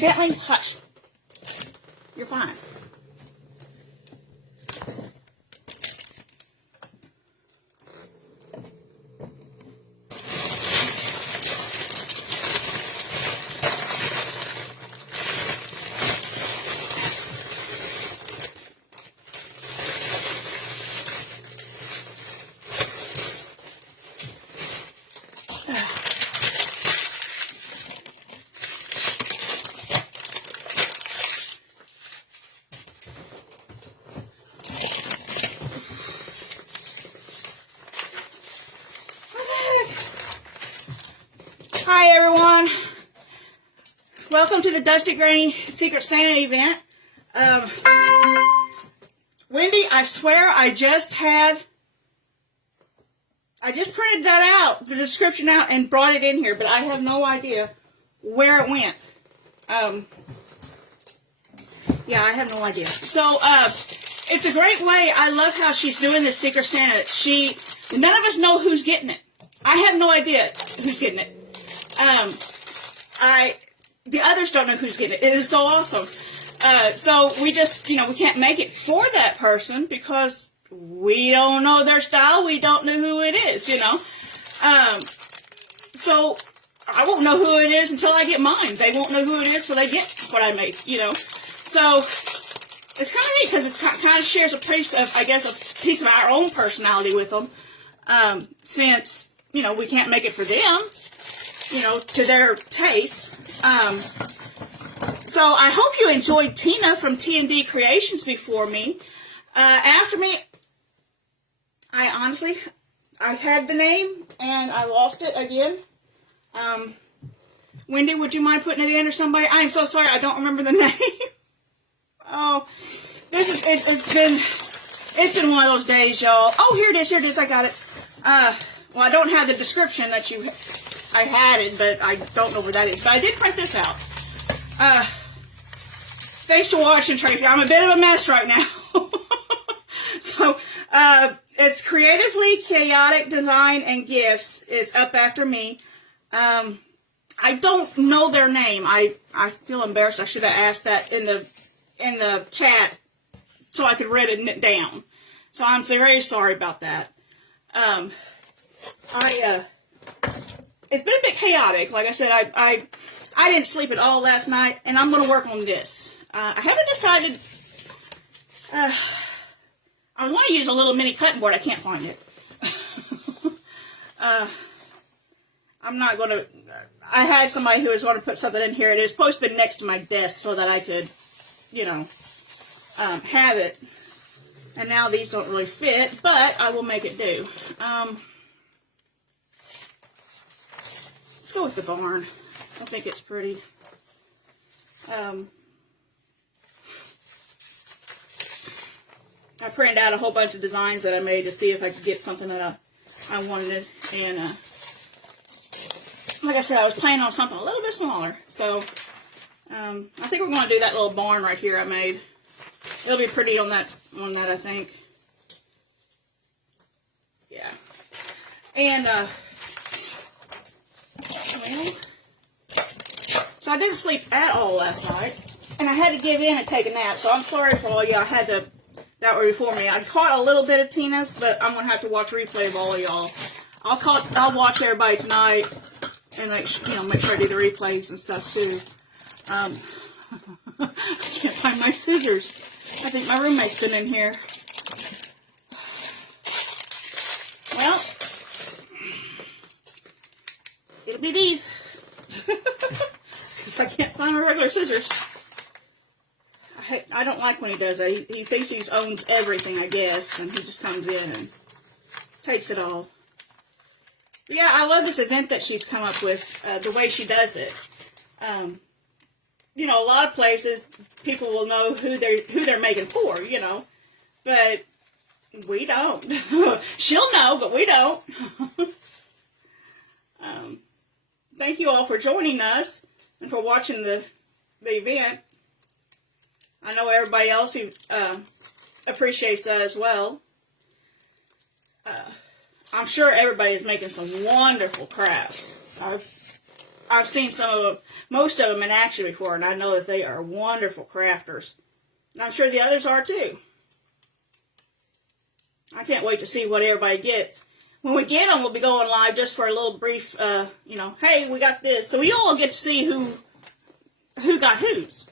Bentley, hush. You're fine. Hi everyone, welcome to the Dusty Granny Secret Santa event. Wendy, I swear I just printed that out, the description out, and brought it in here, but I have no idea where it went. Yeah, I have no idea. So, it's a great way. I love how she's doing this Secret Santa. None of us know who's getting it. I have no idea who's getting it. The others don't know who's getting it. It is so awesome. So we just, we can't make it for that person because we don't know their style. We don't know who it is, So I won't know who it is until I get mine. They won't know who it is till they get what I made, So it's kind of neat because it kind of shares a piece of, I guess, a piece of our own personality with them. Since, we can't make it for them. To their taste. So I hope you enjoyed Tina from T&D Creations before me. After me, I had the name and I lost it again. Wendy, would you mind putting it in or somebody? I am so sorry, I don't remember the name. Oh, it's been one of those days, y'all. Oh, here it is, I got it. Well, I don't have the description that I had it, but I don't know where that is. But I did print this out. Thanks for watching, Tracy. I'm a bit of a mess right now. So, it's Creatively Chaotic Design and Gifts. It's up after me. I don't know their name. I feel embarrassed. I should have asked that in the chat so I could write it down. So I'm very sorry about that. It's been a bit chaotic. Like I said, I didn't sleep at all last night, and I'm going to work on this. I haven't decided. I want to use a little mini cutting board. I can't find it. I'm not going to. I had somebody who was going to put something in here. It was supposed to be next to my desk so that I could, have it. And now these don't really fit, but I will make it do. Let's go with the barn. I think it's pretty. I printed out a whole bunch of designs that I made to see if I could get something that I wanted. And like I said, I was planning on something a little bit smaller. So I think we're going to do that little barn right here I made. It'll be pretty on that I think. Yeah. And well, so I didn't sleep at all last night, and I had to give in and take a nap, so I'm sorry for all y'all that were before me. I caught a little bit of Tina's, but I'm going to have to watch a replay of all of y'all. I'll watch everybody tonight, and make sure I do the replays and stuff too. I can't find my scissors. I think my roommate's been in here. Well, it'll be these. Because I can't find my regular scissors. I don't like when he does that. He thinks he owns everything, I guess, and he just comes in and takes it all. But yeah, I love this event that she's come up with, the way she does it. A lot of places, people will know who they're making for, but we don't. She'll know, but we don't. Thank you all for joining us and for watching the event. I know everybody else who appreciates that as well. I'm sure everybody is making some wonderful crafts. I've seen some of them, most of them in action before, and I know that they are wonderful crafters. And I'm sure the others are too. I can't wait to see what everybody gets. When we get them, we'll be going live just for a little brief, you know, hey, we got this. So we all get to see who got whose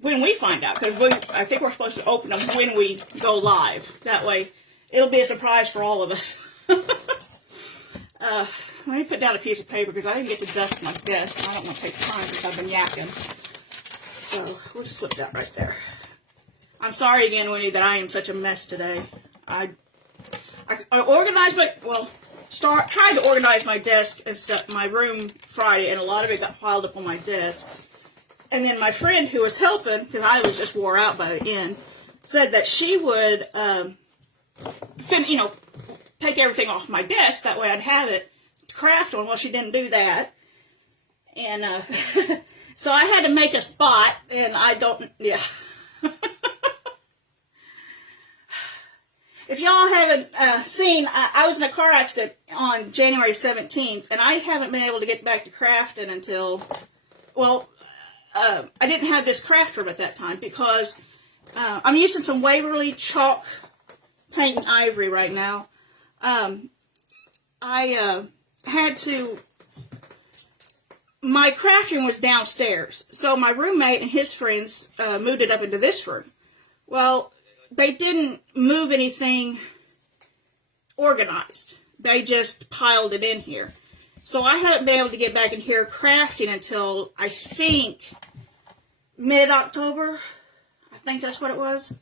when we find out. Because I think we're supposed to open them when we go live. That way, it'll be a surprise for all of us. Let me put down a piece of paper because I didn't get to dust my desk. I don't want to take time because I've been yakking. So we'll just slip that right there. I'm sorry again, Wendy, that I am such a mess today. I organized tried to organize my desk and stuff, my room Friday, and a lot of it got piled up on my desk. And then my friend who was helping, because I was just wore out by the end, said that she would, take everything off my desk. That way I'd have it to craft on. Well, she didn't do that. And so I had to make a spot, and If y'all haven't seen, I was in a car accident on January 17th, and I haven't been able to get back to crafting until, I didn't have this craft room at that time because I'm using some Waverly chalk paint and ivory right now. My craft room was downstairs, so my roommate and his friends moved it up into this room. Well, they didn't move anything organized. They just piled it in here. So I haven't been able to get back in here crafting until, I think, mid-October. I think that's what it was.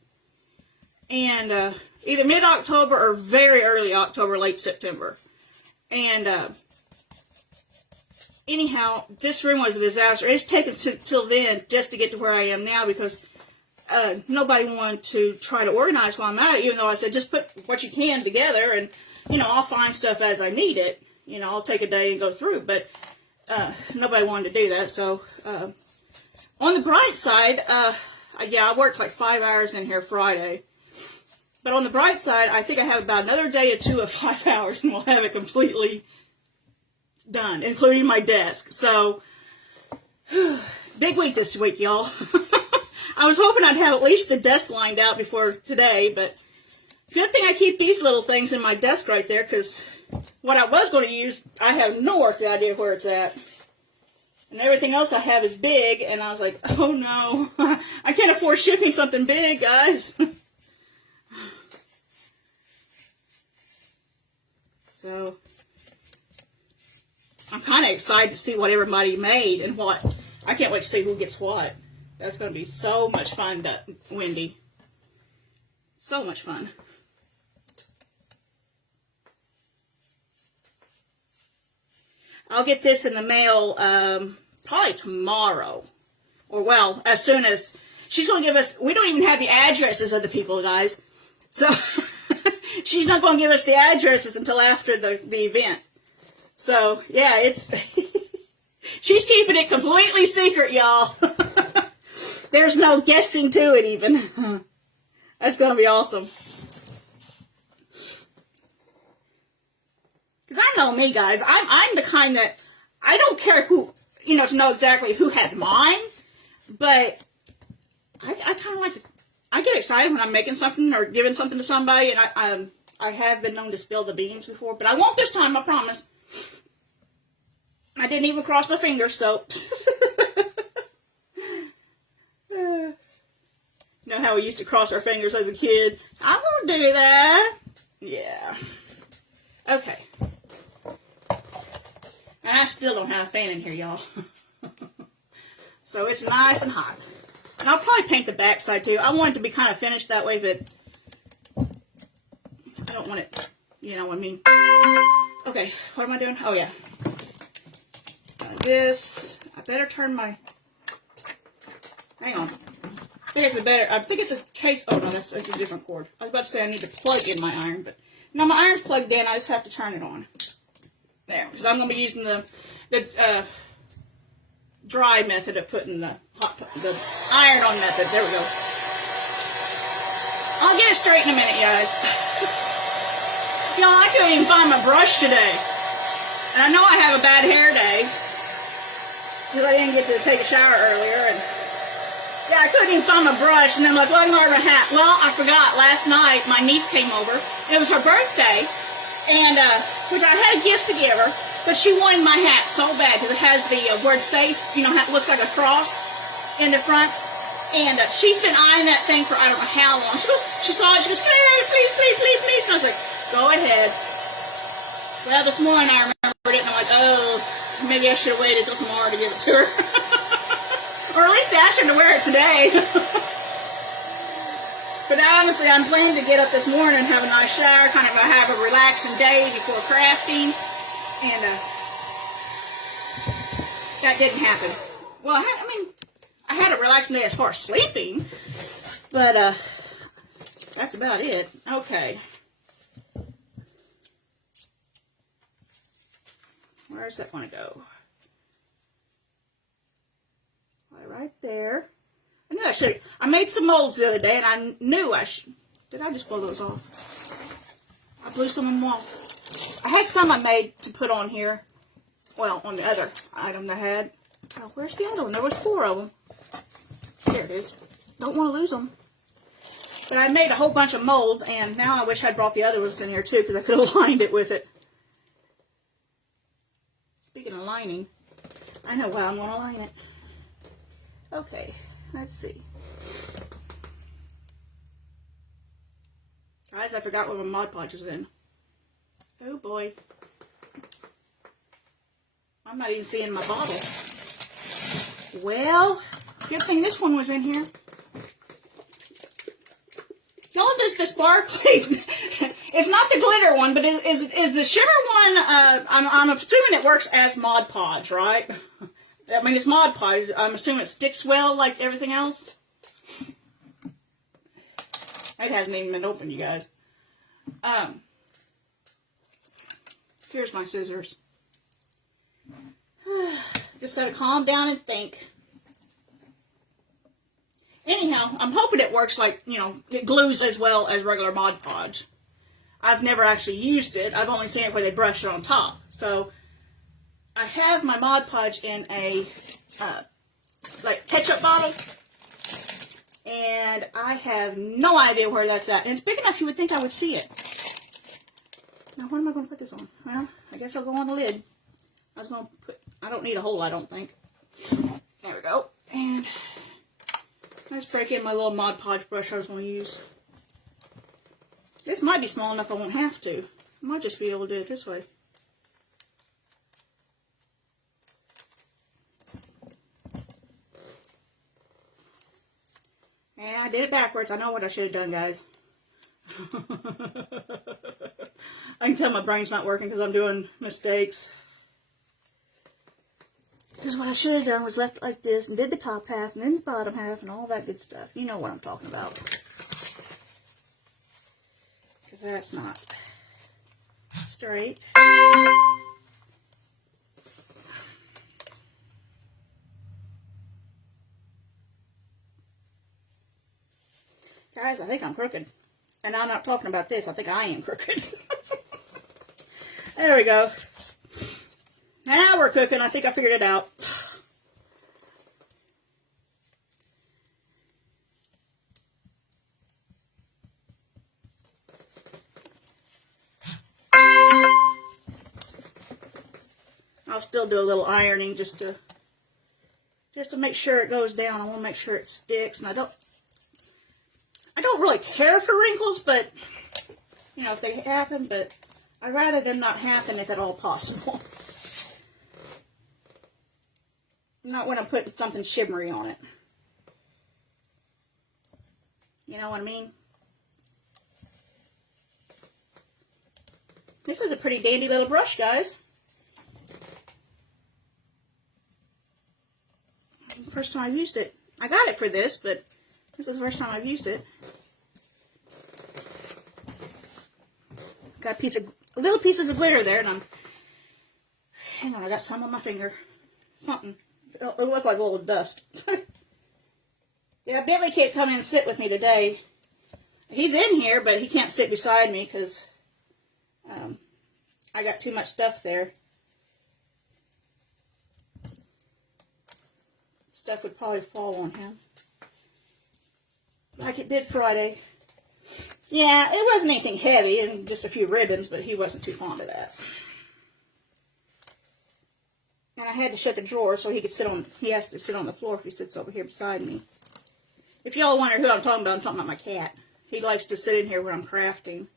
And either mid-October or very early October, late September. And anyhow, this room was a disaster. It's taken till then just to get to where I am now because nobody wanted to try to organize while I'm at it, even though I said just put what you can together and, I'll find stuff as I need it. I'll take a day and go through, but nobody wanted to do that. So on the bright side, I worked like 5 hours in here Friday. But on the bright side, I think I have about another day or two of 5 hours and we'll have it completely done, including my desk. So, big week this week, y'all. I was hoping I'd have at least the desk lined out before today, but good thing I keep these little things in my desk right there, because what I was going to use, I have no earthly idea where it's at. And everything else I have is big, and I was like, oh no, I can't afford shipping something big, guys. So, I'm kind of excited to see what everybody made and what. I can't wait to see who gets what. That's going to be so much fun, Wendy. So much fun. I'll get this in the mail probably tomorrow. Or, as soon as... She's going to give us... We don't even have the addresses of the people, guys. So, she's not going to give us the addresses until after the event. So, yeah, it's... She's keeping it completely secret, y'all. There's no guessing to it, even. That's going to be awesome. Because I know me, guys. I'm the kind that... I don't care who... to know exactly who has mine. But I kind of like to... I get excited when I'm making something or giving something to somebody. And I have been known to spill the beans before. But I won't this time, I promise. I didn't even cross my fingers, so... You know how we used to cross our fingers as a kid? I won't do that. Yeah. Okay. And I still don't have a fan in here, y'all. So it's nice and hot. And I'll probably paint the back side too. I want it to be kind of finished that way, but I don't want it, you know what I mean. Okay, what am I doing? Oh yeah. Like this. I better turn my... Hang on. I think it's a case. Oh no, that's a different cord. I was about to say I need to plug in my iron, but no, my iron's plugged in. I just have to turn it on. There, because I'm going to be using the dry method of putting the iron on method. There we go. I'll get it straight in a minute, guys. Y'all, I couldn't even find my brush today, and I know I have a bad hair day. because I didn't get to take a shower earlier. And yeah, I couldn't even find my brush. And I'm like, well, I'm wearing my hat. Well, I forgot. Last night, my niece came over. It was her birthday, and which I had a gift to give her. But she wanted my hat so bad because it has the word faith. You know, it looks like a cross in the front. And she's been eyeing that thing for I don't know how long. She saw it. She goes, please, please, please, please. And I was like, go ahead. Well, this morning I remembered it, and I'm like, oh, maybe I should have waited till tomorrow to give it to her. Or at least ask her to wear it today. But honestly, I'm planning to get up this morning and have a nice shower, kind of have a relaxing day before crafting. And that didn't happen. Well, I had a relaxing day as far as sleeping, but that's about it. Okay. Where's that want to go? Right there. I knew I should. I made some molds the other day, and I knew I should. Did I just blow those off? I blew some of them off. I had some I made to put on here. Well, on the other item that I had. Oh, where's the other one? There was 4 of them. There it is. Don't want to lose them. But I made a whole bunch of molds, and now I wish I'd brought the other ones in here too, because I could have lined it with it. Speaking of lining, I know why I'm going to line it. Okay, let's see. Guys, I forgot what my Mod Podge is in. Oh boy. I'm not even seeing my bottle. Well, good thing this one was in here. Y'all, does the sparkly, it's not the glitter one, but is the shimmer one, I'm assuming it works as Mod Podge, right? I mean, it's Mod Podge. I'm assuming it sticks well like everything else. It hasn't even been opened, you guys. Here's my scissors. Just gotta calm down and think. Anyhow, I'm hoping it works like, you know, it glues as well as regular Mod Podge. I've never actually used it. I've only seen it where they brush it on top. So, I have my Mod Podge in a, like, ketchup bottle. And I have no idea where that's at. And it's big enough you would think I would see it. Now, what am I going to put this on? Well, I guess I'll go on the lid. I was going to put, I don't need a hole, I don't think. There we go. And let's break in my little Mod Podge brush I was going to use. This might be small enough I won't have to. I might just be able to do it this way. Yeah, I did it backwards. I know what I should have done, guys. I can tell my brain's not working because I'm doing mistakes. Because what I should have done was left it like this and did the top half and then the bottom half and all that good stuff. You know what I'm talking about. Because that's not straight. Guys, I think I'm crooked. And I'm not talking about this. I think I am crooked. There we go. Now we're cooking. I think I figured it out. I'll still do a little ironing just to make sure it goes down. I want to make sure it sticks. And I don't really care for wrinkles, but you know, if they happen, but I'd rather them not happen if at all possible. Not when I'm putting something shimmery on it. You know what I mean? This is a pretty dandy little brush, guys. First time I've used it. I got it for this, but this is the first time I've used it. Got little pieces of glitter there, and hang on, I got some on my finger. Something. It looked like a little dust. Yeah, Bentley can't come in and sit with me today. He's in here, but he can't sit beside me because I got too much stuff there. stuff would probably fall on him. Like it did Friday. Yeah, it wasn't anything heavy and just a few ribbons, but he wasn't too fond of that. And I had to shut the drawer so he could sit on, he has to sit on the floor if he sits over here beside me. If y'all wonder who I'm talking about my cat. He likes to sit in here when I'm crafting.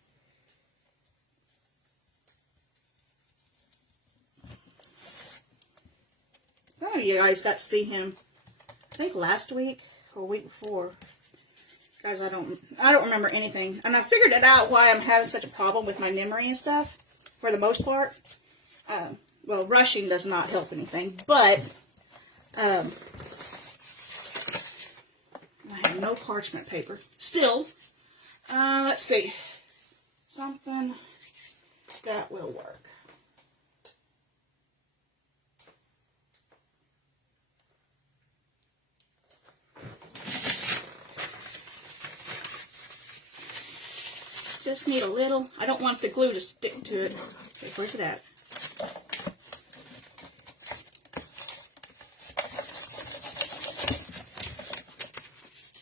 Some of you guys got to see him, I think last week or a week before. Guys, I don't remember anything. And I figured it out why I'm having such a problem with my memory and stuff, for the most part. Well, rushing does not help anything, but I have no parchment paper. Still, let's see. Something that will work. Just need a little. I don't want the glue to stick to it. Okay, where's it at?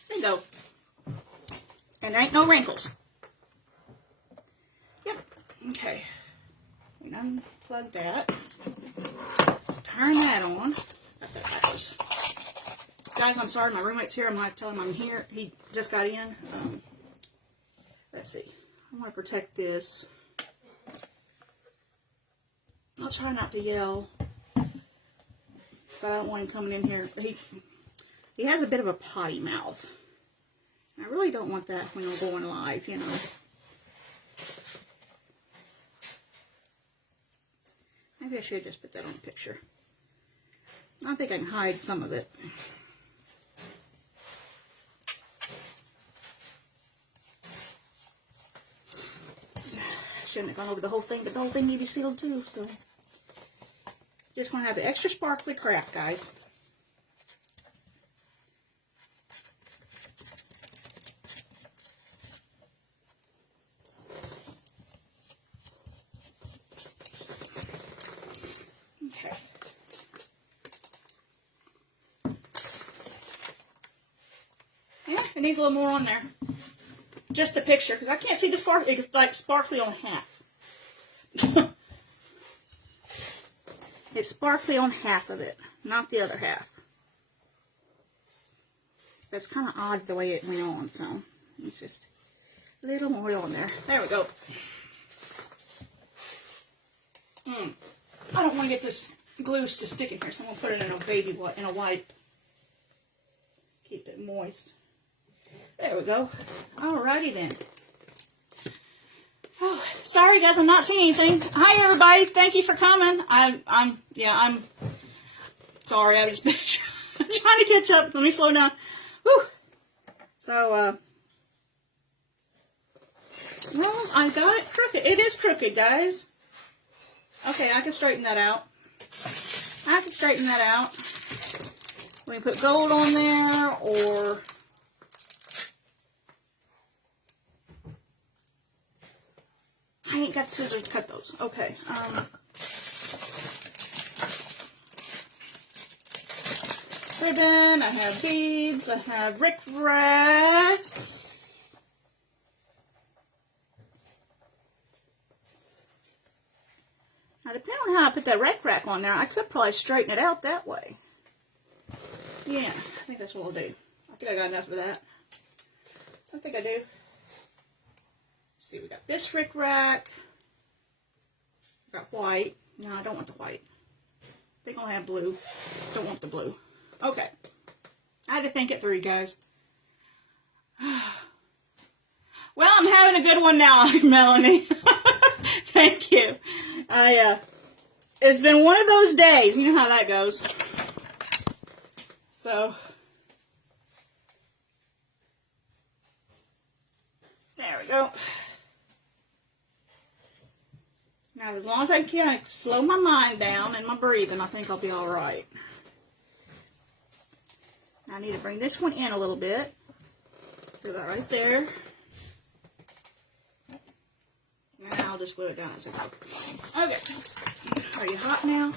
There you go. And there ain't no wrinkles. Yep. Okay. And unplug that. Turn that on. Got that backwards. Guys, I'm sorry, my roommate's here. I'm going to have to tell him I'm here. He just got in. Let's see. I want to protect this. I'll try not to yell, but I don't want him coming in here. He has a bit of a potty mouth. I really don't want that when I'm going live, you know. Maybe I should just put that on the picture. I think I can hide some of it. Shouldn't have gone over the whole thing, but the whole thing need to be sealed too, so just want to have an extra sparkly craft, guys. Okay. Yeah, it needs a little more on there. Just the picture, because I can't see the spark. It's like sparkly on half. It's sparkly on half of it, not the other half. That's kind of odd the way it went on, so it's just a little more on there. There we go. I don't want to get this glue to stick in here, so I'm going to put it in a baby in a wipe. Keep it moist. There we go. Alrighty then. Oh, sorry guys, I'm not seeing anything. Hi everybody, thank you for coming. I'm sorry, I'm just trying to catch up. Let me slow down. Whew. So, well, I got it crooked. It is crooked, guys. Okay, I can straighten that out. I can straighten that out. We can put gold on there, or I ain't got scissors to cut those. Okay. Ribbon. I have beads. I have rickrack. Now, depending on how I put that rickrack on there, I could probably straighten it out that way. Yeah, I think that's what I'll do. I think I got enough of that. I think I do. See, we got this rickrack. Got white. No, I don't want the white. I think I'll have blue. Don't want the blue. Okay. I had to think it through, guys. Well, I'm having a good one now, Melanie. Thank you. It's been one of those days. You know how that goes. So, there we go. Now, as long as I can slow my mind down and my breathing, I think I'll be all right. I need to bring this one in a little bit. Do that right there. And I'll just glue it down as I go. Okay. Are you hot now?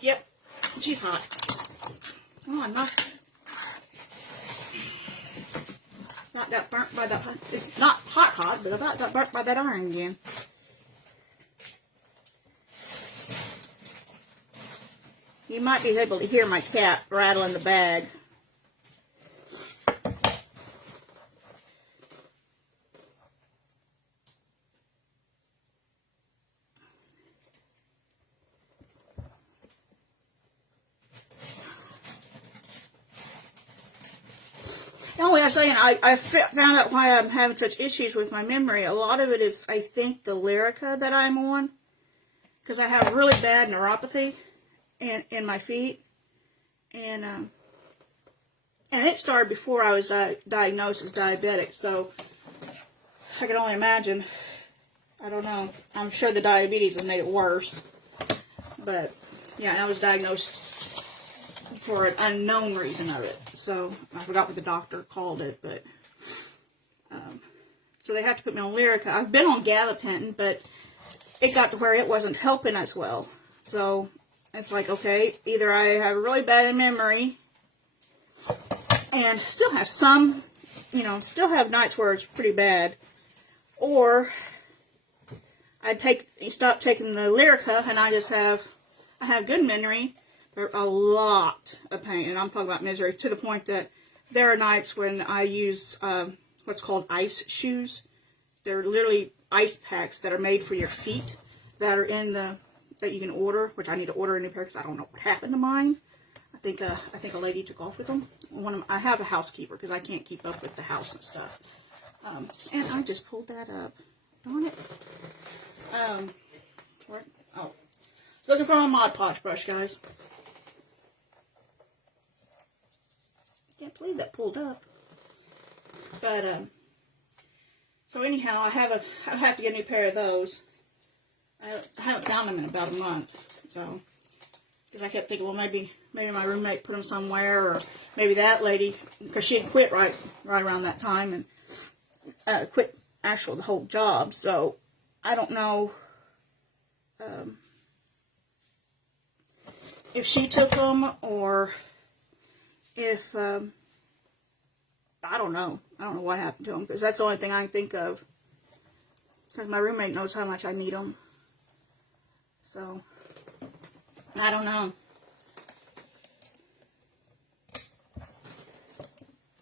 Yep. she's hot. Oh, I'm not got burnt by that. It's not hot, but about got burnt by that iron again. You might be able to hear my cat rattling the bag. Oh, I was saying, I found out why I'm having such issues with my memory. A lot of it is, I think, the Lyrica that I'm on. Because I have really bad neuropathy in my feet. And it started before I was diagnosed as diabetic. So, I can only imagine. I don't know. I'm sure the diabetes has made it worse. But, yeah, I was diagnosed for an unknown reason of it. So, I forgot what the doctor called it, but, so they had to put me on Lyrica. I've been on gabapentin, but it got to where it wasn't helping as well. So, it's like, okay, either I have a really bad memory, and still have some, you know, still have nights where it's pretty bad, or I stop taking the Lyrica, and I have good memory, but a lot of pain, and I'm talking about misery, to the point that there are nights when I use what's called ice shoes. They're literally ice packs that are made for your feet, that are that you can order, which I need to order a new pair because I don't know what happened to mine. I think a lady took off with them. I have a housekeeper because I can't keep up with the house and stuff. And I just pulled that up. Darn it. Looking for a Mod Podge brush, guys. Can't believe that pulled up. But so anyhow, I have to get a new pair of those. I haven't found them in about a month, so because I kept thinking, well, maybe my roommate put them somewhere, or maybe that lady, because she had quit right around that time and quit the whole job. So I don't know if she took them or if I don't know. I don't know what happened to them, because that's the only thing I can think of. Because my roommate knows how much I need them. So, I don't know.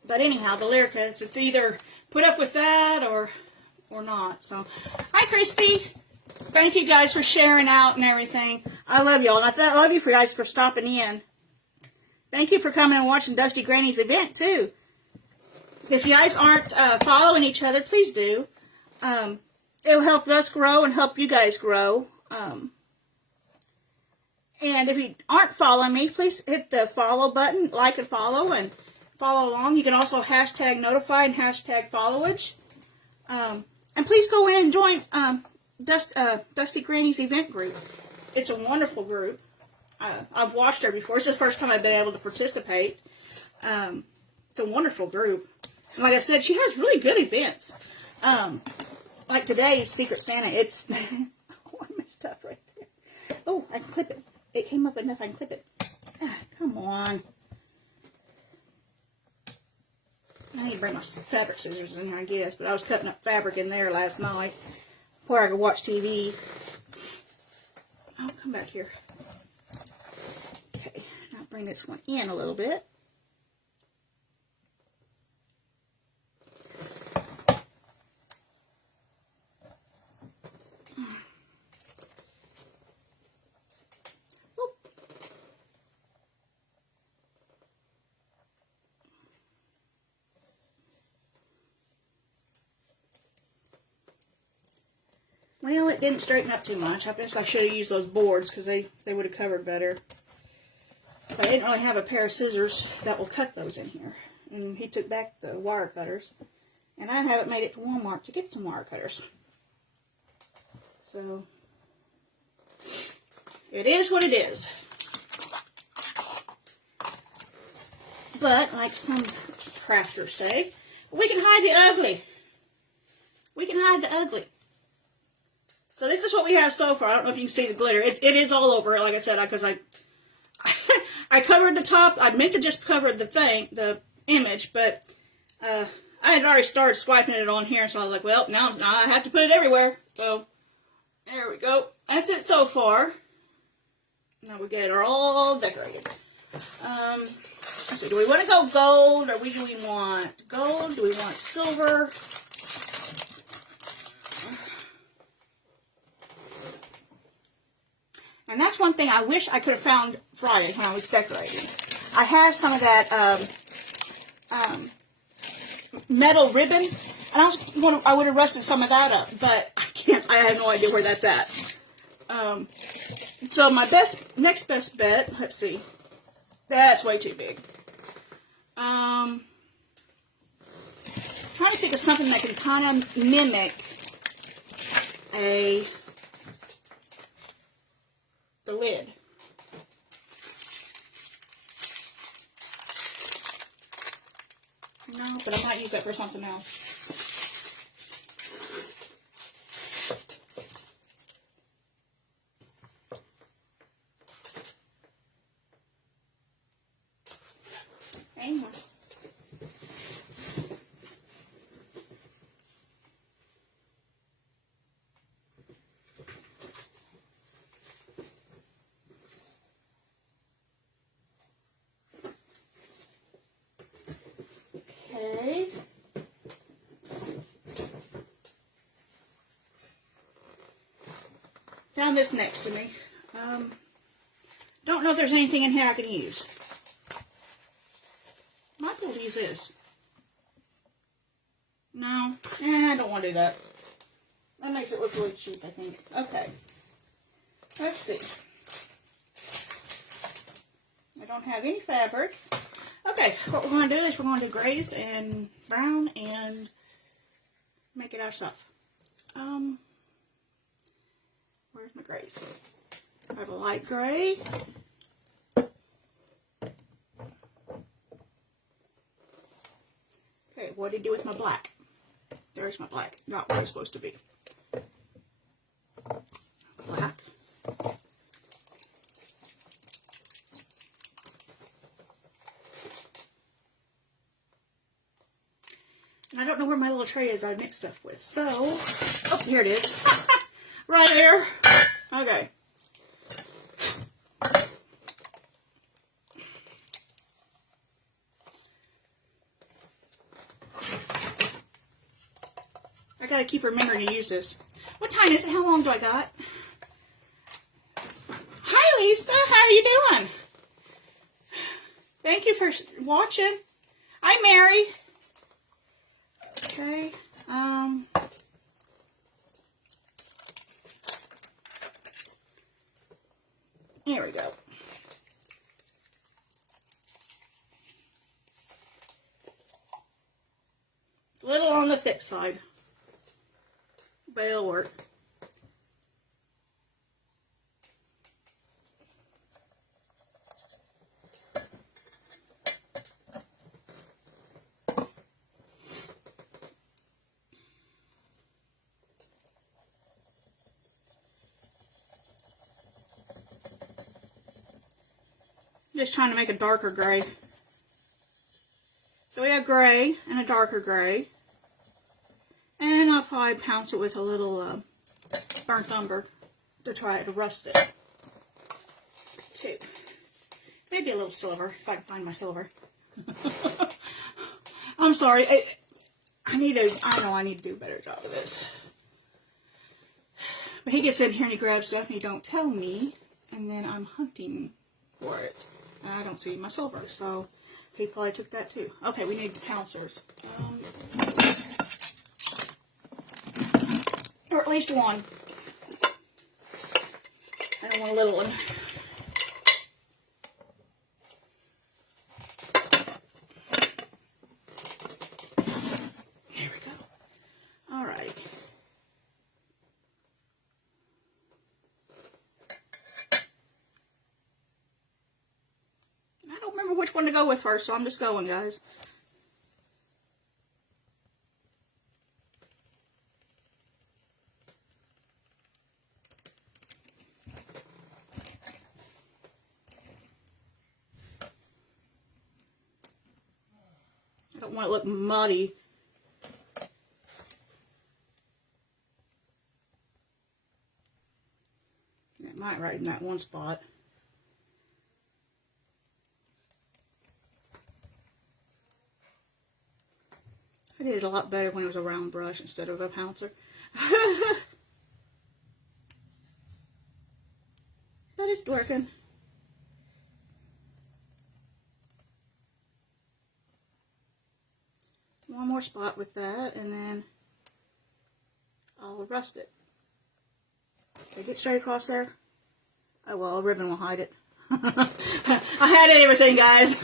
But anyhow, the Lyrica, it's either put up with that or not. So, hi Christy. Thank you guys for sharing out and everything. I love y'all. And I love you guys for stopping in. Thank you for coming and watching Dusty Granny's event too. If you guys aren't following each other, please do. It'll help us grow and help you guys grow. And if you aren't following me, please hit the follow button, like and follow along. You can also hashtag notify and hashtag followage. And please go in and join Dusty Granny's event group. It's a wonderful group. I've watched her before. It's the first time I've been able to participate. It's a wonderful group. And like I said, she has really good events. Like today's Secret Santa, it's... oh, I messed up right there. Oh, I can clip it. It came up enough I can clip it. Ah, come on. I need to bring my fabric scissors in here, I guess. But I was cutting up fabric in there last night before I could watch TV. I'll come back here. Okay, now bring this one in a little bit. Well, it didn't straighten up too much. I guess I should have used those boards because they would have covered better. But I didn't really have a pair of scissors that will cut those in here. And he took back the wire cutters. And I haven't made it to Walmart to get some wire cutters. So, it is what it is. But, like some crafters say, we can hide the ugly. We can hide the ugly. So this is what we have so far. I don't know if you can see the glitter. It is all over, like I said, because I covered the top. I meant to just cover the image, but I had already started swiping it on here, so I was like, well, now I have to put it everywhere. So there we go. That's it so far. Now we get it all decorated. Let's see, do we want to go gold, or do we want gold? Do we want silver? And that's one thing I wish I could have found Friday when I was decorating. I have some of that metal ribbon, and I would have rusted some of that up, but I can't. I have no idea where that's at. So my next best bet. Let's see. That's way too big. Trying to think of something that can kind of mimic the lid. No, but I might use that for something else. Hang on. Okay. Found this next to me. Don't know if there's anything in here I can use. Might be able to use this. No, I don't want to do that. That makes it look really cheap, I think. Okay. Let's see. I don't have any fabric. Okay, what we're going to do is we're going to graze and brown and make it our stuff. Where's my grays? I have a light gray. Okay, what did he do with my black? There's my black. Not what it's supposed to be. Black. And I don't know where my little tray is I mixed stuff with. So, oh, here it is. Right there. Okay. I gotta keep remembering to use this. What time is it? How long do I got? Hi, Lisa. How are you doing? Thank you for watching. Hi, Mary. Okay. Here we go. It's a little on the thick side, but it'll work. Just trying to make a darker gray. So we have gray and a darker gray. And I'll probably pounce it with a little burnt umber to try to rust it. Too. Maybe a little silver, if I can find my silver. I'm sorry. I know I need to do a better job of this. But he gets in here and he grabs stuff and he don't tell me. And then I'm hunting for it. And I don't see my silver, so he probably took that too. Okay, we need the pouncers. Or at least one. I don't want a little one. There we go. Alright. I don't remember which one to go with first, so I'm just going, guys. don't want it to look muddy. It might right in that one spot. I did it a lot better when it was a round brush instead of a pouncer. But it's working. One more spot with that, and then I'll rust it. Did I get straight across there? Oh well, a ribbon will hide it. I had everything, guys.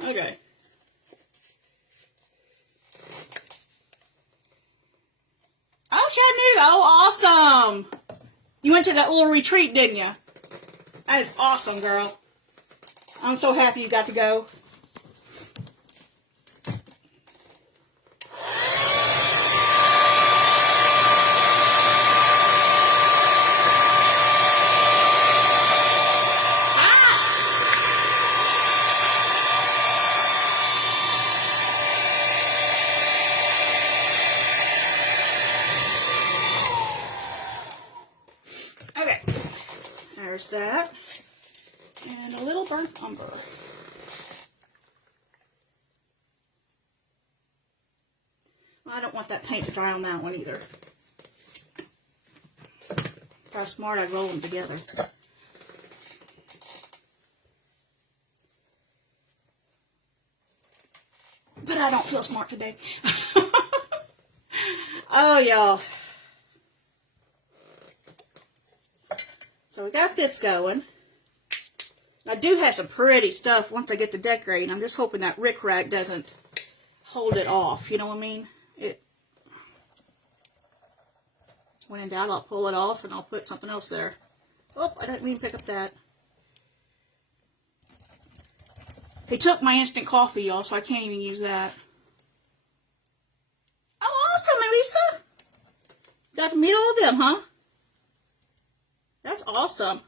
Okay. Oh, Chattanooga. Oh, awesome. You went to that little retreat, didn't you? That is awesome, girl. I'm so happy you got to go. Okay, there's that, and a little burnt umber. Well, I don't want that paint to dry on that one either. If I was smart, I'd roll them together. But I don't feel smart today. Oh, y'all. So we got this going. I do have some pretty stuff once I get to decorating. I'm just hoping that rickrack doesn't hold it off. You know what I mean? When in doubt, I'll pull it off and I'll put something else there. Oh, I didn't mean to pick up that. They took my instant coffee, y'all, so I can't even use that. Oh, awesome, Elisa. Got to meet all of them, huh? That's awesome.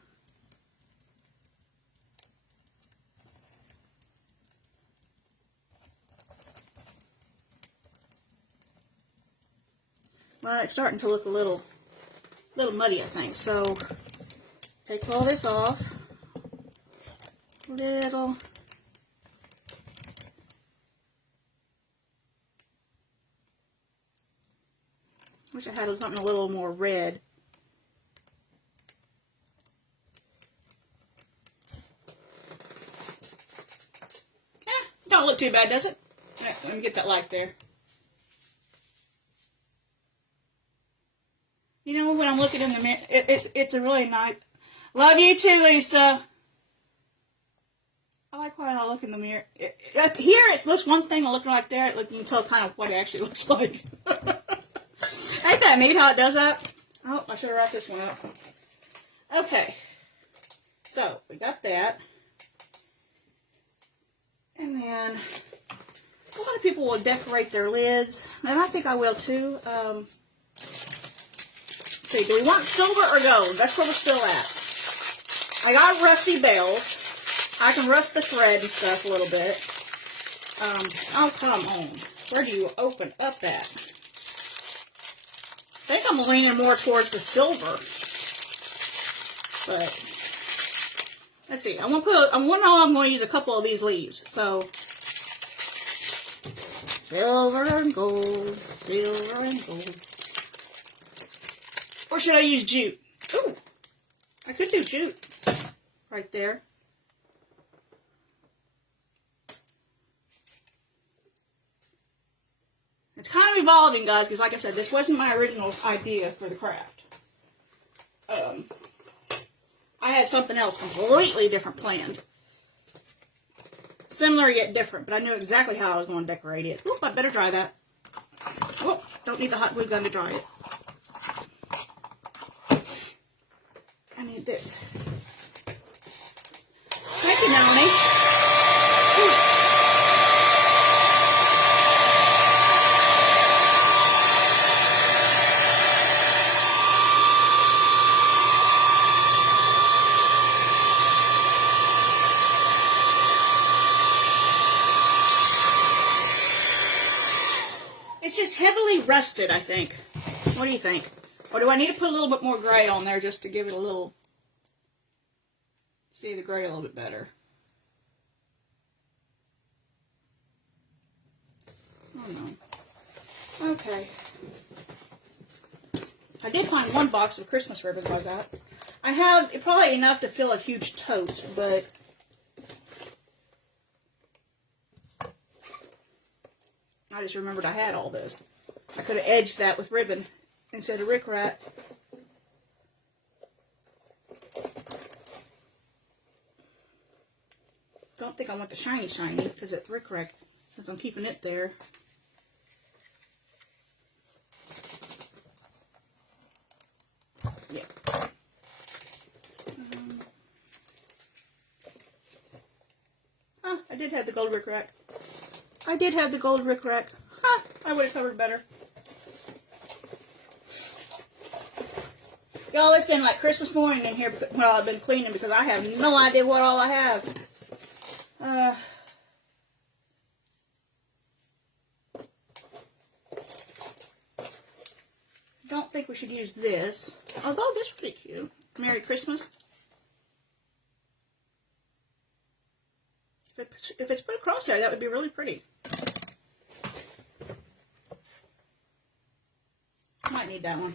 Well, it's starting to look a little muddy, I think. So, take all this off. Little. Wish I had something a little more red. Don't look too bad, does it? Right, let me get that light there. You know, when I'm looking in the mirror, it's a really nice... Love you too, Lisa. I like when I look in the mirror. Here, it looks one thing, I look like there, you can tell kind of what it actually looks like. Ain't that neat how it does that? Oh, I should have wrapped this one up. Okay. So, we got that. And then, a lot of people will decorate their lids, and I think I will too. Let's see, do we want silver or gold? That's where we're still at. I got rusty bells. I can rust the thread and stuff a little bit. Oh, come on. Where do you open up at? I think I'm leaning more towards the silver. But let's see. I'm going to use a couple of these leaves. So silver and gold, silver and gold. Or should I use jute? Ooh, I could do jute right there. It's kind of evolving, guys, because like I said, this wasn't my original idea for the craft. I had something else completely different planned. Similar yet different, but I knew exactly how I was going to decorate it. Oop, I better dry that. Oh, don't need the hot glue gun to dry it. I need this. Thank you, Melanie. Ooh. It's just heavily rusted, I think. What do you think? Or do I need to put a little bit more gray on there just to give it a little, see the gray a little bit better? I don't know. Okay. I did find one box of Christmas ribbons I got. I have probably enough to fill a huge tote, but I just remembered I had all this. I could have edged that with ribbon instead of rickrack. Don't think I want the shiny because it's rickrack, since I'm keeping it there. Yeah. I did have the gold rickrack. I did have the gold rickrack. Ha! I would have covered better. Y'all, it's been like Christmas morning in here while I've been cleaning because I have no idea what all I have. Don't think we should use this. Although this is pretty cute. Merry Christmas. If it's put across there, that would be really pretty. Might need that one.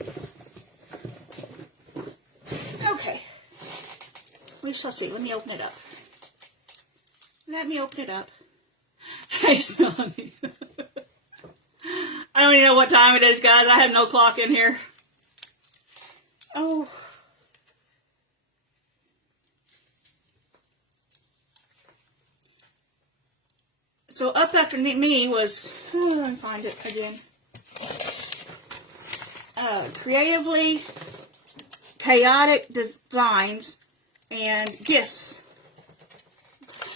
Okay. We shall see. Let me open it up. Let me open it up. Thanks, Melanie. I don't even know what time it is, guys. I have no clock in here. Oh. So up after me was, oh, let me find it again. Creatively chaotic designs and gifts.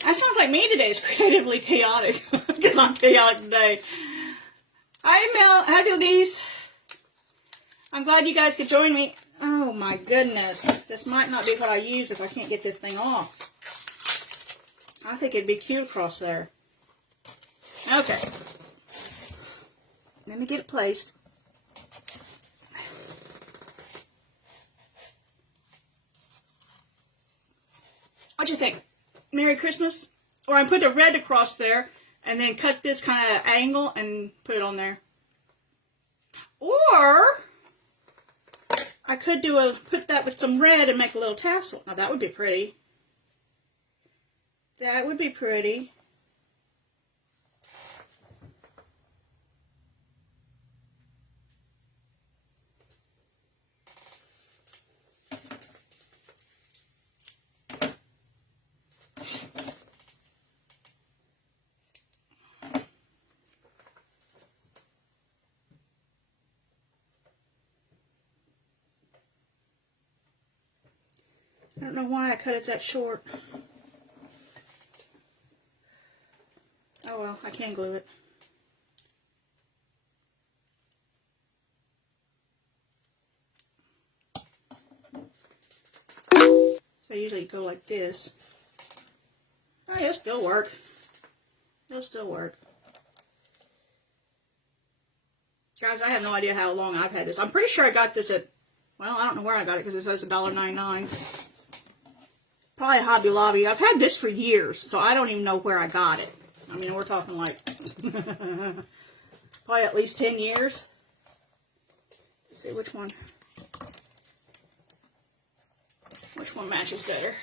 That sounds like me today. Is creatively chaotic because I'm chaotic today. Hi, Mel. Hi, Denise. I'm glad you guys could join me. Oh my goodness, this might not be what I use if I can't get this thing off. I think it'd be cute across there. Okay. Let me get it placed. What do you think? Merry Christmas? Or I put the red across there and then cut this kind of angle and put it on there. Or I could put that with some red and make a little tassel. Now that would be pretty. That would be pretty. I don't know why I cut it that short. Oh well, I can glue it. So I usually go like this. Oh, it'll still work. It'll still work. Guys, I have no idea how long I've had this. I'm pretty sure I got this at, well, I don't know where I got it because it says $1.99. Probably Hobby Lobby. I've had this for years, so I don't even know where I got it. I mean, we're talking like probably at least 10 years. Let's see which one matches better.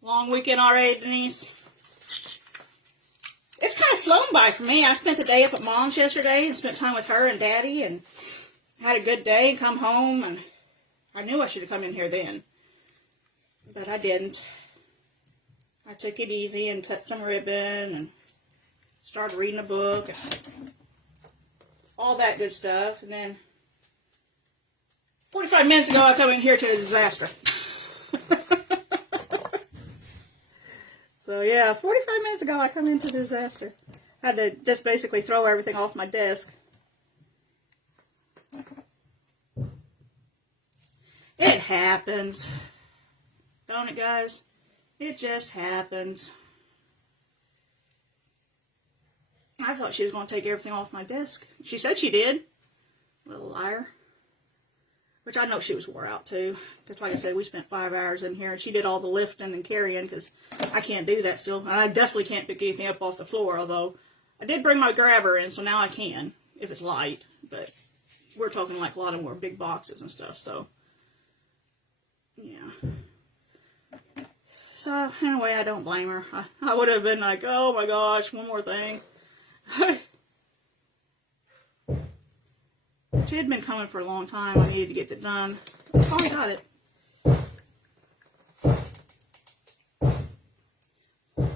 Long weekend already, Denise. It's kind of flown by for me. I spent the day up at Mom's yesterday and spent time with her and Daddy and had a good day and come home, and I knew I should have come in here then, but I didn't. I took it easy and cut some ribbon and started reading a book and all that good stuff. And then 45 minutes ago, I come in here to a disaster. So yeah, 45 minutes ago, I come into disaster. I had to just basically throw everything off my desk. It happens. Don't it, guys? It just happens. I thought she was going to take everything off my desk. She said she did. Little liar. Which I know she was wore out too. Because like I said, we spent 5 hours in here. And she did all the lifting and carrying. Because I can't do that still. And I definitely can't pick anything up off the floor. Although I did bring my grabber in. So now I can. If it's light. But we're talking like a lot of more big boxes and stuff. So yeah. So anyway, I don't blame her. I would have been like, oh my gosh, one more thing. She had been coming for a long time. I needed to get it done. I finally got it.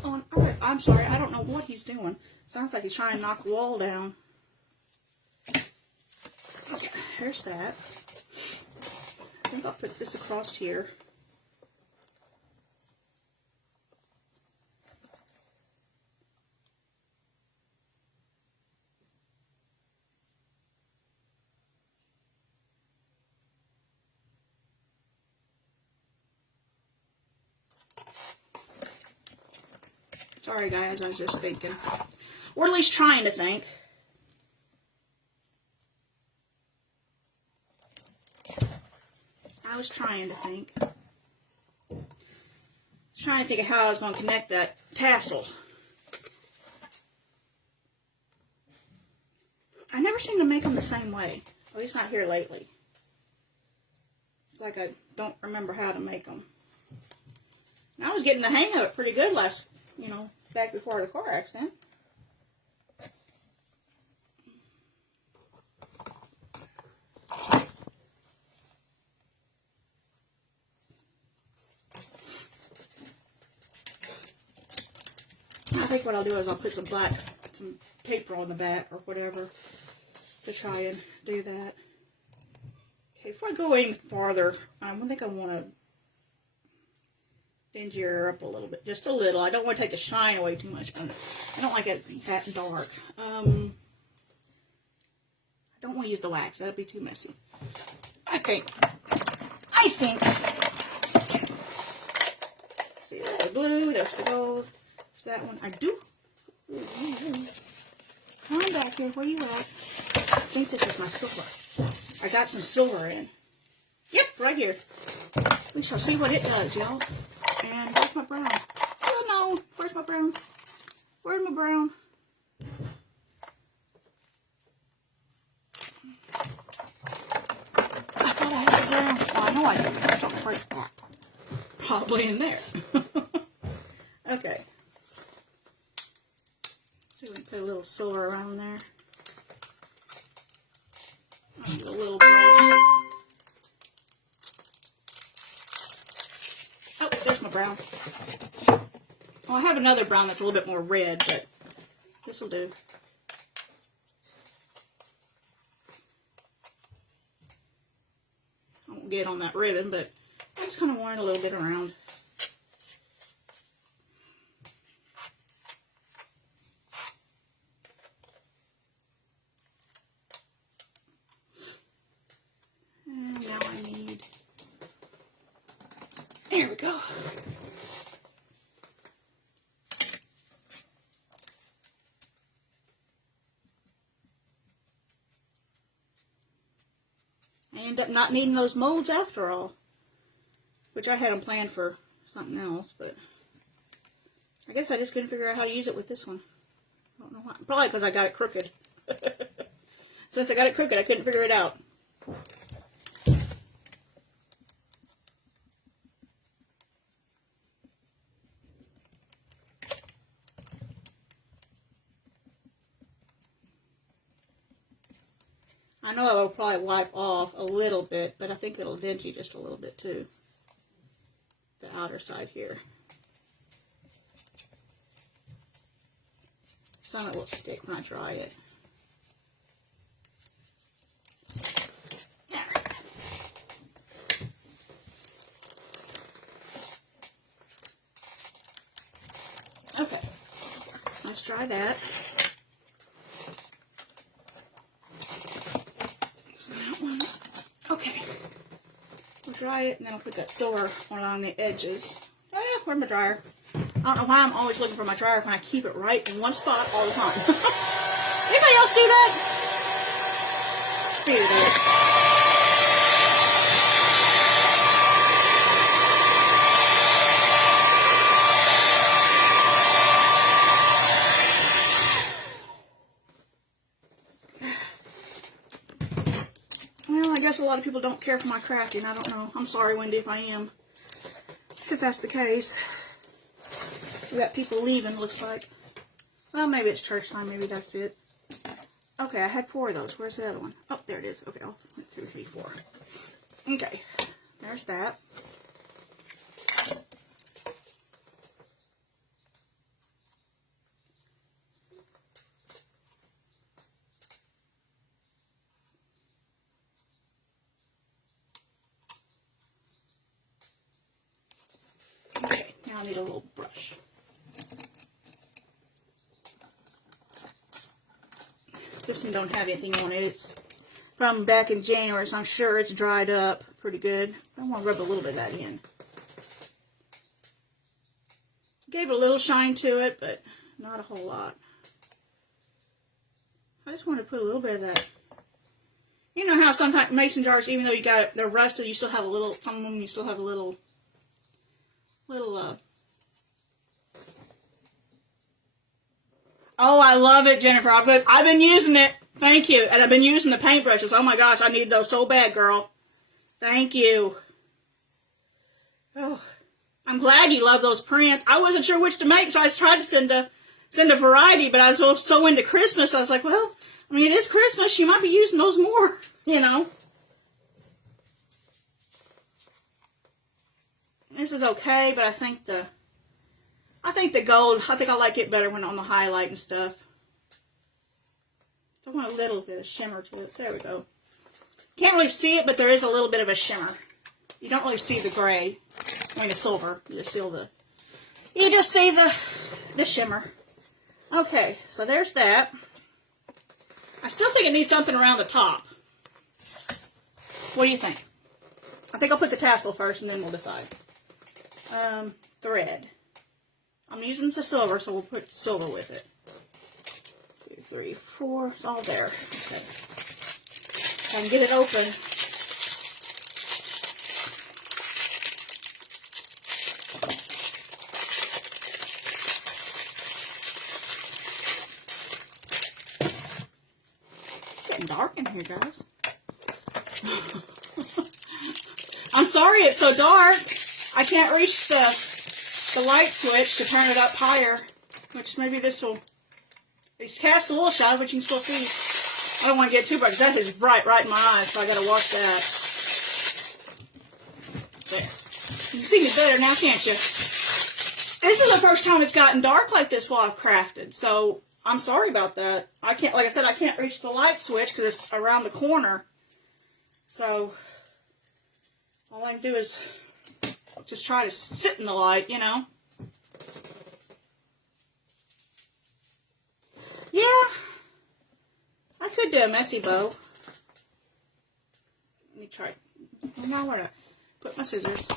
Oh, I'm sorry. I don't know what he's doing. Sounds like he's trying to knock the wall down. Okay, there's that. I think I'll put this across here. Sorry guys, I was just thinking. Or at least trying to think. I was trying to think. I was trying to think of how I was going to connect that tassel. I never seem to make them the same way. At least not here lately. It's like I don't remember how to make them. And I was getting the hang of it pretty good last, back before the car accident. I think what I'll do is I'll put some paper on the back or whatever to try and do that. Okay, before I go any farther, I think I want to dingy her up a little bit, just a little. I don't want to take the shine away too much, but I don't like it that dark. I don't want to use the wax. That'd be too messy. I think. Let's see, there's the blue, there's the gold, there's that one. I do. Come on back here. Where you at? I think this is my silver. I got some silver in. Yep, right here. We shall see what it does, y'all. And where's my brown? Oh no, where's my brown? Where's my brown? I thought I had the brown. Oh, I know I did. So where's that? Probably in there. Okay. See if we can put a little silver around there. I'll do a little brush. Oh, there's my brown. Well, I have another brown that's a little bit more red, but this will do. I won't get on that ribbon, but I just kind of want it a little bit around. And now I need... There we go. I end up not needing those molds after all, which I had them planned for something else, but I guess I just couldn't figure out how to use it with this one. I don't know why. Probably because I got it crooked. Since I got it crooked, I couldn't figure it out. I know it'll probably wipe off a little bit, but I think it'll dingy just a little bit too. The outer side here. Some of it will stick when I dry it. There. Okay, let's try that. Okay, we'll dry it and then I'll put that silver along the edges. Ah, where's my dryer? I don't know why I'm always looking for my dryer when I keep it right in one spot all the time. Anybody else do that? Speed it. Well, I guess a lot of people don't care for my crafting. I don't know. I'm sorry, Wendy, if I am. If that's the case. We got people leaving, looks like. Well, maybe it's church time. Maybe that's it. Okay, I had 4 of those. Where's the other one? Oh, there it is. Okay, 1, 2, 3, 4. Okay, there's that. Okay, now I need a little brush. This one don't have anything on it. It's from back in January, so I'm sure it's dried up pretty good. I want to rub a little bit of that in. Gave a little shine to it, but not a whole lot. I just want to put a little bit of that. You know how sometimes mason jars, even though you got it, they're rusted, you still have a little, some of them you still have a little, oh, I love it, Jennifer. I've been using it. Thank you. And I've been using the paintbrushes. Oh my gosh, I need those so bad, girl. Thank you. Oh, I'm glad you love those prints. I wasn't sure which to make, so I tried to send a variety, but I was so into Christmas, I was like, well, I mean, it is Christmas. You might be using those more, you know. This is okay, but I think the gold, I think I like it better when on the highlight and stuff. So I want a little bit of shimmer to it. There we go. Can't really see it, but there is a little bit of a shimmer. You don't really see the gray, I mean the silver. You just see the shimmer. Okay, so there's that. I still think it needs something around the top. What do you think? I think I'll put the tassel first and then we'll decide. Thread. I'm using the silver, so we'll put silver with it. 2, 3, 4. It's all there. Okay. I can get it open. It's getting dark in here, guys. I'm sorry it's so dark. I can't reach the light switch to turn it up higher, which maybe this will at least cast a little shadow, but you can still see. I don't want to get too bright, because that is bright right in my eyes, so I got to watch that. There. You can see me better now, can't you? This is the first time it's gotten dark like this while I've crafted, so I'm sorry about that. I can't, like I said, I can't reach the light switch because it's around the corner. So all I can do is just try to sit in the light, you know. Yeah, I could do a messy bow. Let me try. I know where to put my scissors.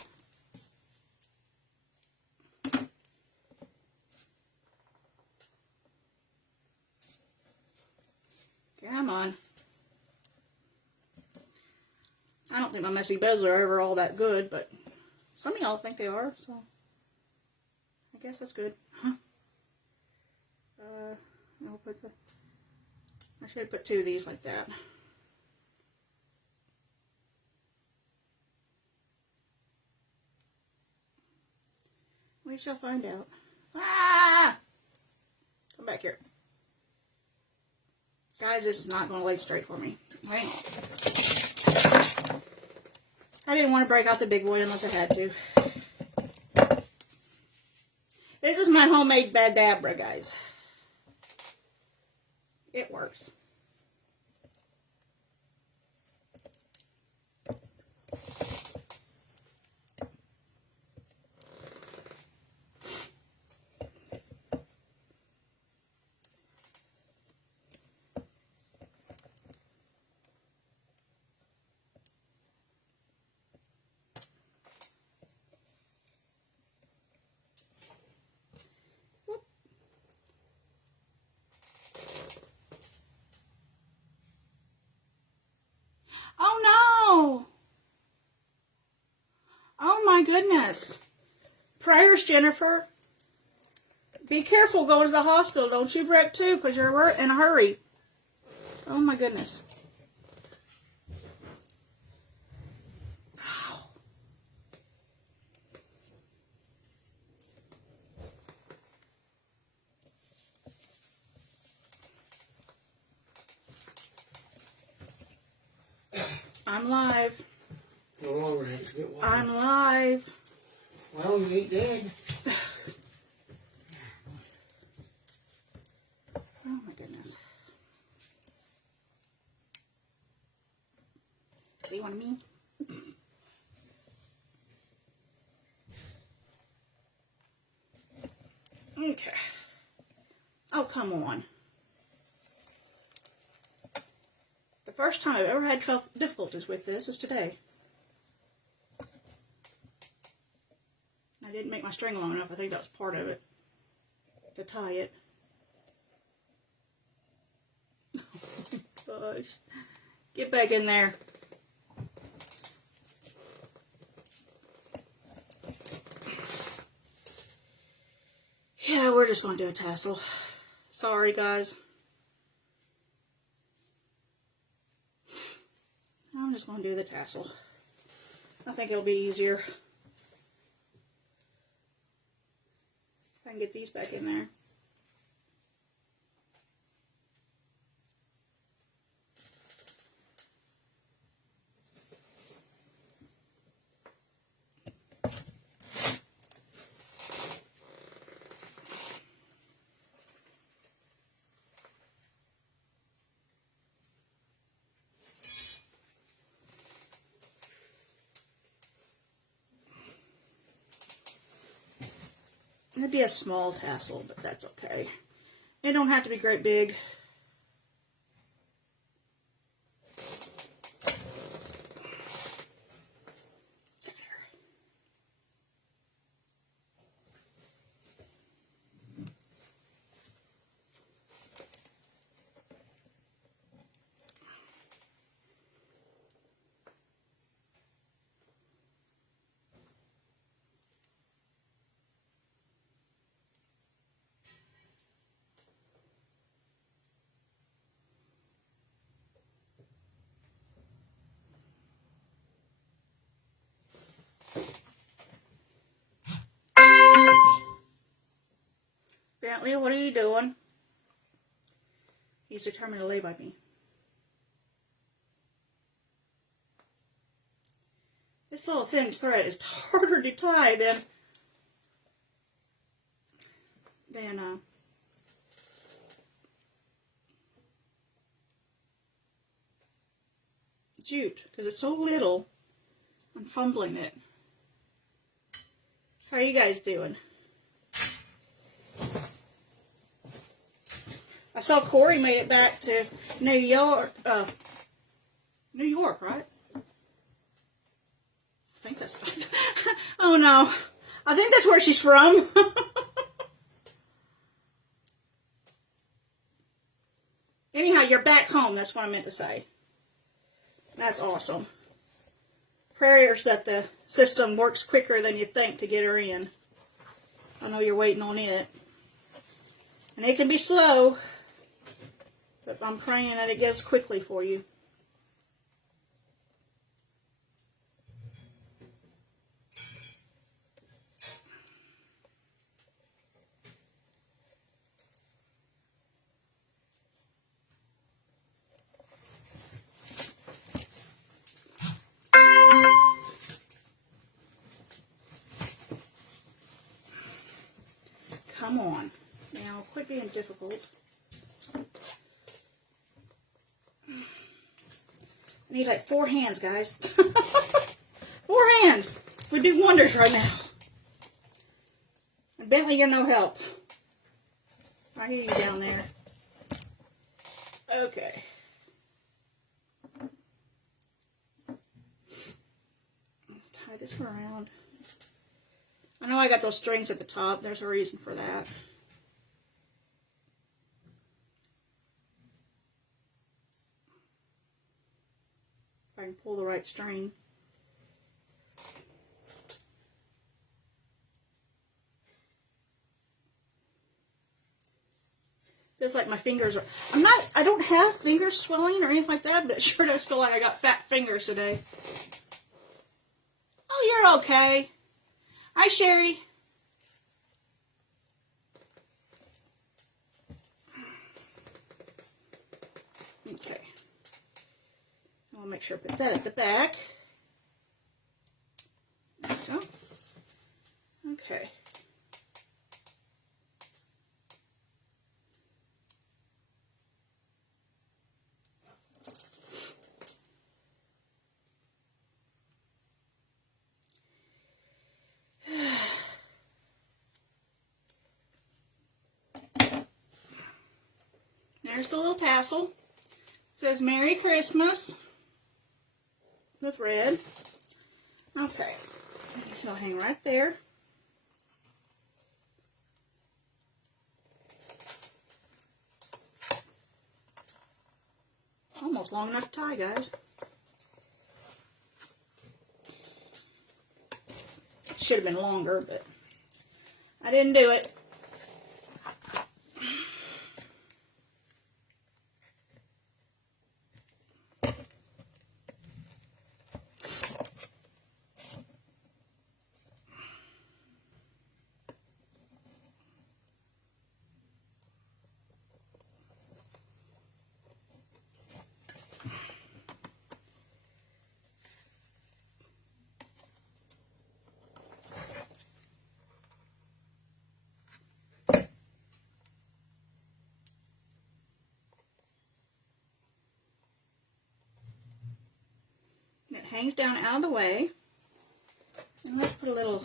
Come on. I don't think my messy bows are ever all that good, but some of y'all think they are, so I guess that's good. Huh? I should have put 2 of these like that. We shall find out. Ah! Come back here. Guys, this is not going to lay straight for me. Hang on. I didn't want to break out the big boy unless I had to. This is my homemade Badabra, guys. It works. goodness. Prayers, Jennifer. Be careful going to the hospital. Don't you wreck too, because you're in a hurry. Oh my goodness. I'm live. No longer have to get water. I'm live. Well, you ain't dead. Oh my goodness. Do you want me? Okay. Oh, come on. The first time I've ever had difficulties with this is today. I didn't make my string long enough. I think that was part of it. To tie it. Oh, gosh. Get back in there. Yeah, we're just going to do a tassel. Sorry, guys. I'm just going to do the tassel. I think it'll be easier. If I can get these back in there. It'd be a small tassel, but that's okay. It don't have to be great big. Bentley, what are you doing? He's determined to lay by me. This little thin thread is harder to tie than jute, because it's so little. I'm fumbling it. How are you guys doing? I saw Corey made it back to New York. New York, right? I think that's. Oh no, I think that's where she's from. Anyhow, you're back home. That's what I meant to say. That's awesome. Prayers that the system works quicker than you think to get her in. I know you're waiting on it. And it can be slow, but I'm praying that it goes quickly for you. Come on. Now, quit being difficult. I need like 4 hands, guys. 4 hands would do wonders right now. And Bentley, you're no help. I hear you down there. Okay. Let's tie this around. I know I got those strings at the top. There's a reason for that. If I can pull the right string. feels like my fingers are, I don't have finger swelling or anything like that, but it sure does feel like I got fat fingers today. Oh, you're okay. Hi, Sherry. Okay. I'll make sure I put that at the back. There we go. Okay. There's the little tassel. It says Merry Christmas with red. Okay. It'll hang right there. Almost long enough to tie, guys. Should have been longer, but I didn't do it. It hangs down out of the way. And let's put a little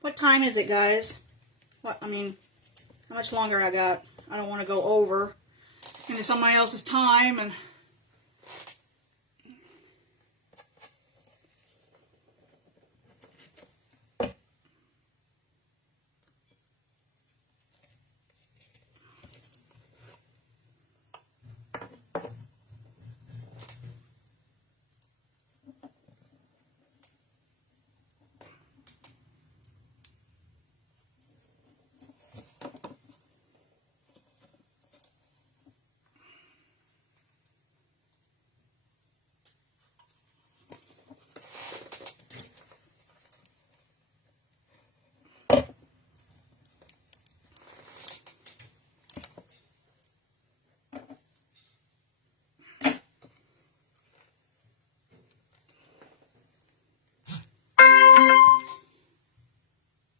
What time is it, guys? How much longer I got? I don't want to go over into somebody else's time and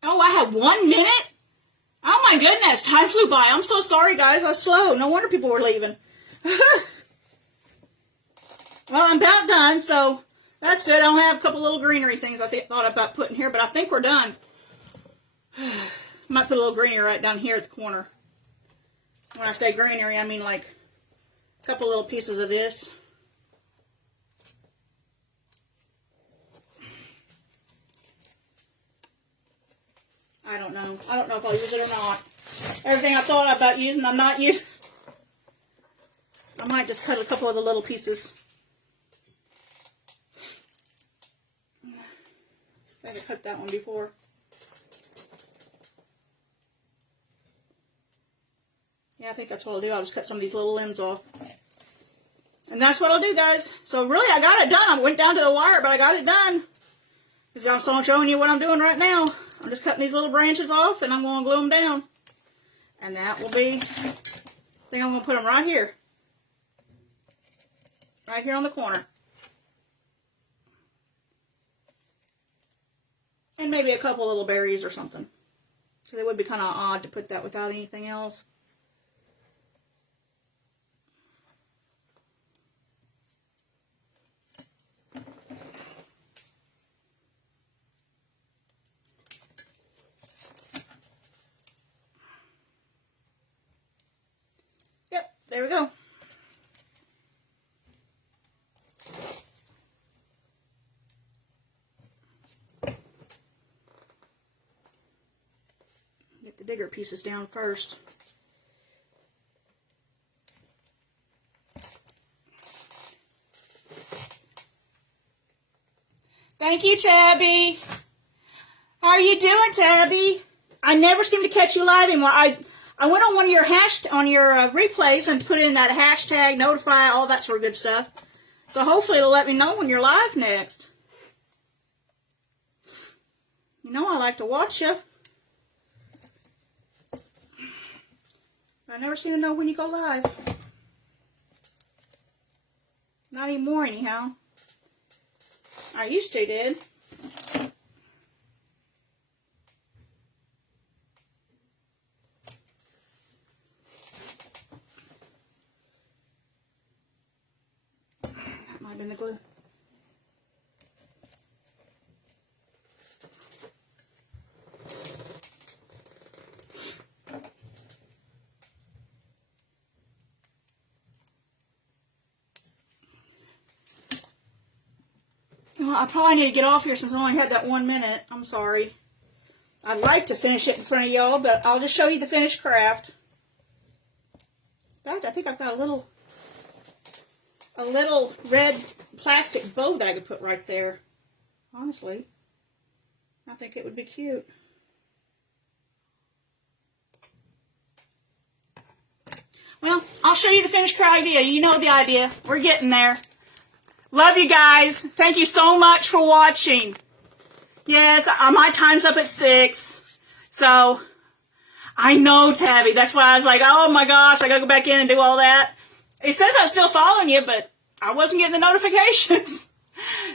oh, I have 1 minute? Oh my goodness, time flew by. I'm so sorry, guys. I was slow. No wonder people were leaving. Well, I'm about done, so that's good. I only have a couple little greenery things I thought about putting here, but I think we're done. Might put a little greenery right down here at the corner. When I say greenery, I mean like a couple little pieces of this. I don't know. I don't know if I'll use it or not. Everything I thought about using, I'm not using. I might just cut a couple of the little pieces. I think I cut that one before. Yeah, I think that's what I'll do. I'll just cut some of these little limbs off. And that's what I'll do, guys. So really, I got it done. I went down to the wire, but I got it done. Because I'm showing you what I'm doing right now. I'm just cutting these little branches off, and I'm going to glue them down. And that will be, I think I'm going to put them right here. Right here on the corner. And maybe a couple little berries or something. So it would be kind of odd to put that without anything else. Yep, there we go. Get the bigger pieces down first. Thank you, Tabby. How are you doing, Tabby? I never seem to catch you live anymore. I went on one of your replays and put in that hashtag, notify, all that sort of good stuff. So hopefully it'll let me know when you're live next. You know I like to watch you. I never seem to know when you go live. Not anymore, anyhow. I used to, did. That might have been the glue. Well, I probably need to get off here since I only had that 1 minute. I'm sorry. I'd like to finish it in front of y'all, but I'll just show you the finished craft. In fact, I think I've got a little red plastic bow that I could put right there. Honestly, I think it would be cute. Well, I'll show you the finished craft idea. You know the idea. We're getting there. Love you guys. Thank you so much for watching. Yes, my time's up at 6. So, I know, Tabby. That's why I was like, oh my gosh, I gotta go back in and do all that. It says I'm still following you, but I wasn't getting the notifications.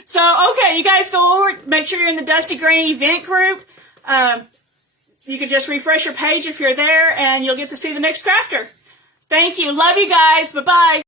So, okay, you guys go over, make sure you're in the Dusty Granny event group. You can just refresh your page if you're there, and you'll get to see the next crafter. Thank you. Love you guys. Bye-bye.